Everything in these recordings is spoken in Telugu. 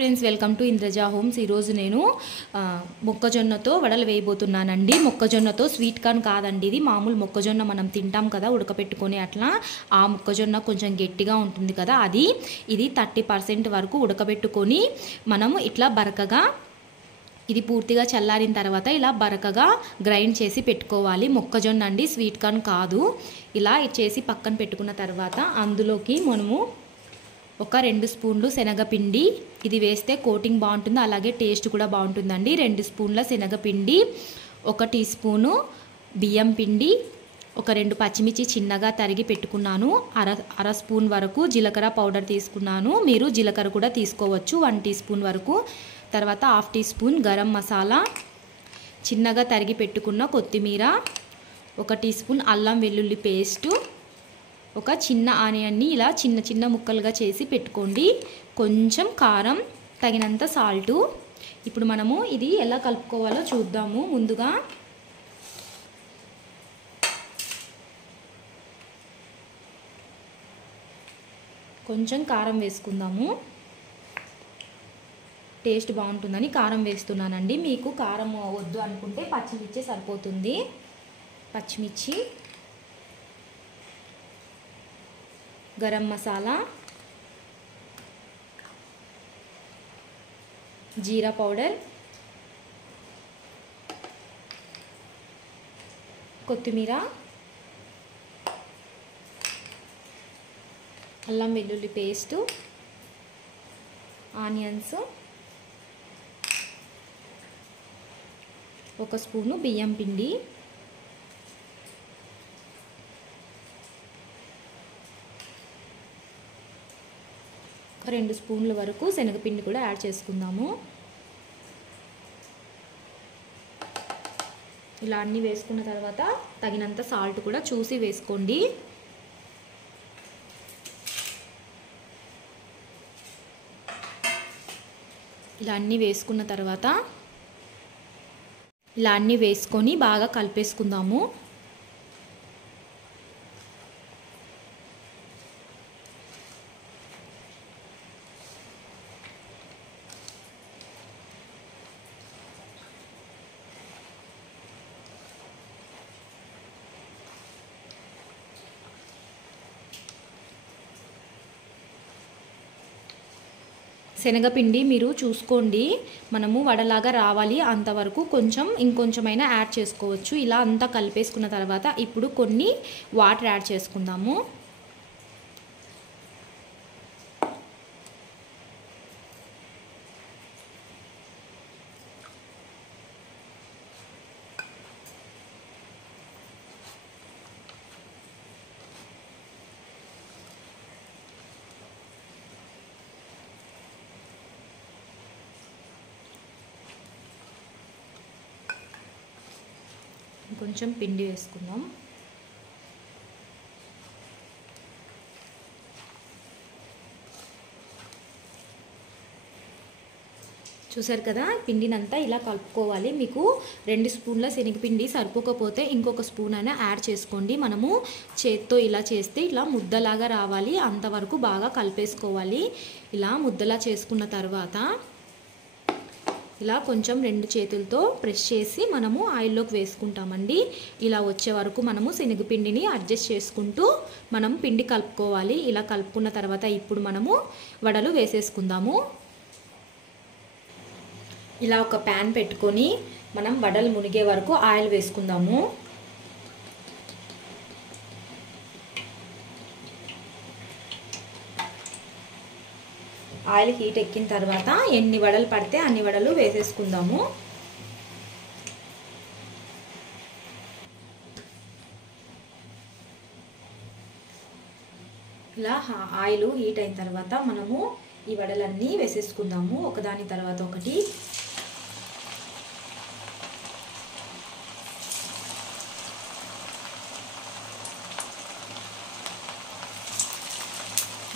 Friends, welcome to Indraja homes. ఈరోజు నేను మొక్కజొన్నతో వడలు వేయబోతున్నానండి. మొక్కజొన్నతో స్వీట్ కార్న్ కాదండి, ఇది మామూలు మొక్కజొన్న మనం తింటాం కదా ఉడకపెట్టుకొని. అట్లా ఆ మొక్కజొన్న కొంచెం గట్టిగా ఉంటుంది కదా, ఇది 30% వరకు ఉడకబెట్టుకొని మనము ఇట్లా బరకగా, ఇది పూర్తిగా చల్లారిన తర్వాత ఇలా బరకగా గ్రైండ్ చేసి పెట్టుకోవాలి. మొక్కజొన్న అండి, స్వీట్ కార్న్ కాదు. ఇలా చేసి పక్కన పెట్టుకున్న తర్వాత అందులోకి మనము ఒక 2 స్పూన్లు శనగపిండి, ఇది వేస్తే కోటింగ్ బాగుంటుంది, అలాగే టేస్ట్ కూడా బాగుంటుందండి. 2 స్పూన్ల శనగపిండి, 1 టీ స్పూను బియ్యం పిండి, ఒక 2 పచ్చిమిర్చి చిన్నగా తరిగి పెట్టుకున్నాను, అర స్పూన్ వరకు జీలకర్ర పౌడర్ తీసుకున్నాను. మీరు జీలకర్ర కూడా తీసుకోవచ్చు, 1 టీ స్పూన్ వరకు. తర్వాత 1/2 టీ స్పూన్ గరం మసాలా, చిన్నగా తరిగి పెట్టుకున్న కొత్తిమీర, 1 టీ స్పూన్ అల్లం వెల్లుల్లి పేస్టు, ఒక చిన్న ఆనియన్ని ఇలా చిన్న చిన్న ముక్కలుగా చేసి పెట్టుకోండి. కొంచెం కారం, తగినంత సాల్టు. ఇప్పుడు మనము ఇది ఎలా కలుపుకోవాలో చూద్దాము. ముందుగా కొంచెం కారం వేసుకుందాము, టేస్ట్ బాగుంటుందని కారం వేస్తున్నానండి. మీకు కారం వద్దు అనుకుంటే పచ్చిమిర్చి సరిపోతుంది. పచ్చిమిర్చి, గరం మసాలా, జీరా పౌడర్, కొత్తిమీర, అల్లం వెల్లుల్లి పేస్టు, ఆనియన్స్, 1 స్పూను బియ్యం పిండి, ఒక 2 స్పూన్ల వరకు శనగపిండి కూడా యాడ్ చేసుకుందాము. ఇలా అన్నీ వేసుకున్న తర్వాత తగినంత సాల్ట్ కూడా చూసి వేసుకోండి. ఇలా అన్నీ వేసుకున్న తర్వాత ఇలా అన్నీ వేసుకొని బాగా కలిపేసుకుందాము. శనగపిండి మీరు చూసుకోండి, మనము వడలాగా రావాలి అంతవరకు ఇంకొంచెమైనా యాడ్ చేసుకోవచ్చు. ఇలా అంతా కలిపేసుకున్న తర్వాత ఇప్పుడు కొన్ని వాటర్ యాడ్ చేసుకుందాము. కొంచెం పిండి వేసుకుందాం. చూసారు కదా, పిండినంతా ఇలా కలుపుకోవాలి. మీకు 2 స్పూన్ల శనగపిండి సరిపోకపోతే ఇంకొక స్పూన్ అయినా యాడ్ చేసుకోండి. మనము చేత్తో ఇలా చేస్తే ఇలా ముద్దలాగా రావాలి, అంతవరకు బాగా కలిపేసుకోవాలి. ఇలా ముద్దలా చేసుకున్న తర్వాత ఇలా కొంచెం 2 చేతులతో ప్రెస్ చేసి మనము ఆయిల్లోకి వేసుకుంటామండి. ఇలా వచ్చే వరకు మనము శనగపిండిని అడ్జస్ట్ చేసుకుంటూ మనం పిండి కలుపుకోవాలి. ఇలా కలుపుకున్న తర్వాత ఇప్పుడు మనము వడలు వేసేసుకుందాము. ఇలా ఒక ప్యాన్ పెట్టుకొని మనం వడలు మునిగే వరకు ఆయిల్ వేసుకుందాము. ఆయిల్ హీట్ ఎక్కిన తర్వాత ఎన్ని వడలు పడితే అన్ని వడలు వేసేసుకుందాము. ఇలా ఆయిల్ హీట్ అయిన తర్వాత మనము ఈ వడలన్నీ వేసేసుకుందాము, ఒకదాని తర్వాత ఒకటి.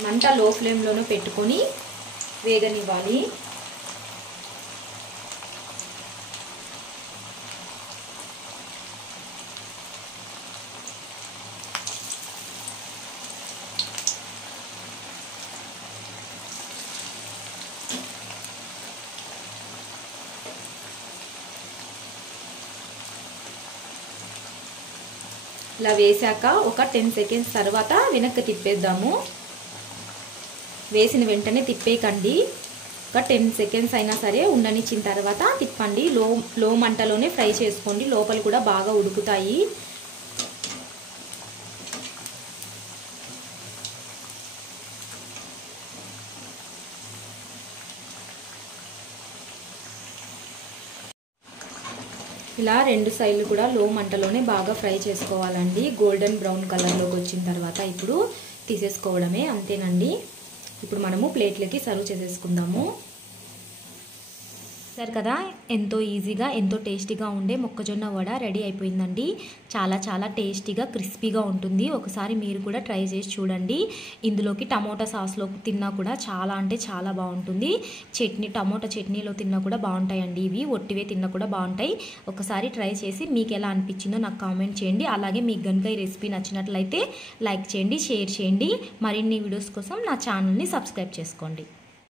మంట లో ఫ్లేమ్లోనే పెట్టుకొని వేగనివ్వాలి. ఇలా వేసాక ఒక 10 సెకండ్స్ తర్వాత వెనక్కి తిప్పేద్దాము. వేసిన వెంటనే తిప్పేయకండి. ఒక 10 సెకండ్స్ అయినా సరే ఉండనిచ్చిన తర్వాత తిప్పండి. లో మంటలోనే ఫ్రై చేసుకోండి, లోపల కూడా బాగా ఉడుకుతాయి. ఇలా 2 సైడ్లు కూడా లో మంటలోనే బాగా ఫ్రై చేసుకోవాలండి. గోల్డెన్ బ్రౌన్ కలర్లోకి వచ్చిన తర్వాత ఇప్పుడు తీసేసుకోవడమే, అంతేనండి. ఇప్పుడు మనము ప్లేట్లకి సర్వ్ చేసేసుకుందాము. సరే కదా, ఎంతో ఈజీగా ఎంతో టేస్టీగా ఉండే మొక్కజొన్న వడ రెడీ అయిపోయిందండి. చాలా చాలా టేస్టీగా క్రిస్పీగా ఉంటుంది. ఒకసారి మీరు కూడా ట్రై చేసి చూడండి. ఇందులోకి టమోటా సాస్లో తిన్నా కూడా చాలా అంటే చాలా బాగుంటుంది. టమోటా చట్నీలో తిన్నా కూడా బాగుంటాయండి. ఇవి ఒట్టివే తిన్నా కూడా బాగుంటాయి. ఒకసారి ట్రై చేసి మీకు ఎలా అనిపించిందో నాకు కామెంట్ చేయండి. అలాగే మీకు కనుక ఈ రెసిపీ నచ్చినట్లయితే లైక్ చేయండి, షేర్ చేయండి. మరిన్ని వీడియోస్ కోసం నా ఛానల్ని సబ్స్క్రైబ్ చేసుకోండి.